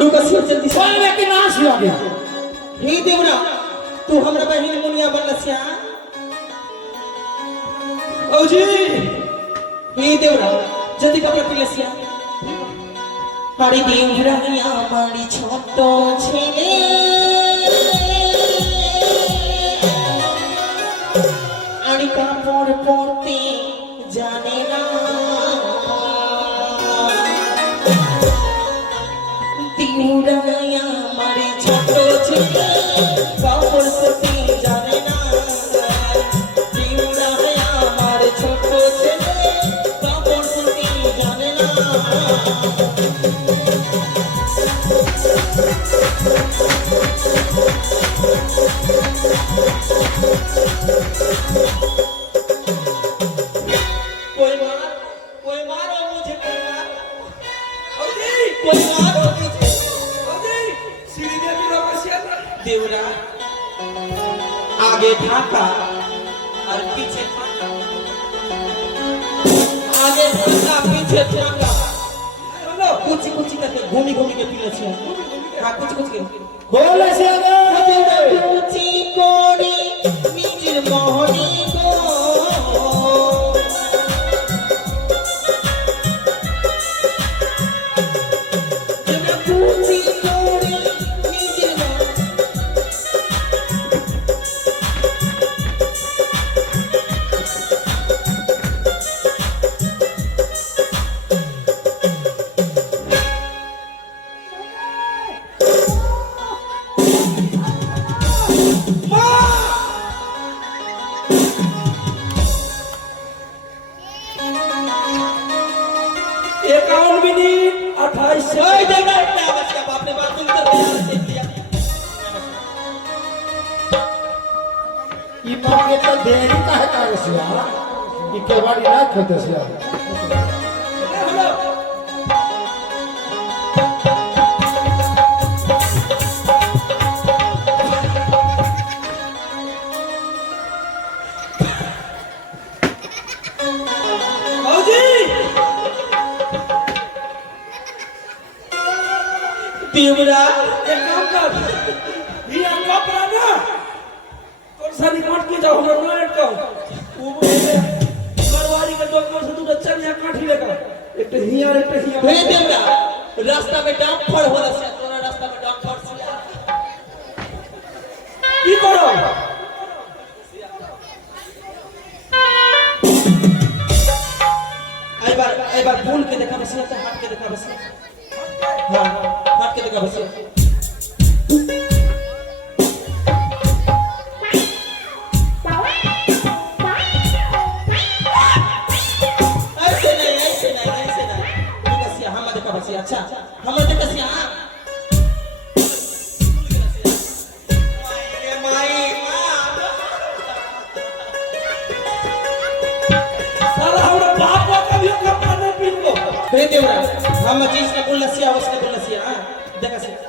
रुका सिर जल्दी से कोई में के नाश लगे हे देवरा तू हमरा बहिन मुनिया बनलसिया औजी हे देवरा जल्दी कपड़ा पिलसिया আরে দেউরা আমারই ছোট ছেলে আরে কাপড় পরতে জানে না দেউরা আমারই ছোট ছেলে কাপড় পরতে জানে না দেউরা আমার ছোট ছেলে কাপড় পরতে জানে না कोई मारो मुझे कोई मारो मुझे सीढ़ी दे भी रसिया देवरा आगे ढाका और पीछे ढाका आगे ढाका पीछे ढाका कुछ कुछ करके घूमी घूमी के पीला छिया हां कुछ कुछ के बोले से कुची कोड़ी निजिर मोहनी गो कुची कोड़ी निजिर देरी का है कारसिया ई केवाड़ी ना खतसिया देवरा एक काम कर ये हम कपड़ा ना तोर सारी काट के जाओ हमरा ना अटकाओ वो मारवाड़ी के डॉक्टर से तू अच्छा नहीं काठी लेकर एक तो हिया हे देवरा रास्ता में डॉक्टर होला से तोरा रास्ता में डॉक्टर से की करो आई बार भूल के देखा बस तो हाथ के देखा बस हां हाथ के देखा बस अच्छा हम देखा सिया माई साला हमरा बाप का भी कपड़ा नहीं पहन लो हे देवरा हम चीज का बोलसिया उसका बोलसिया देखा से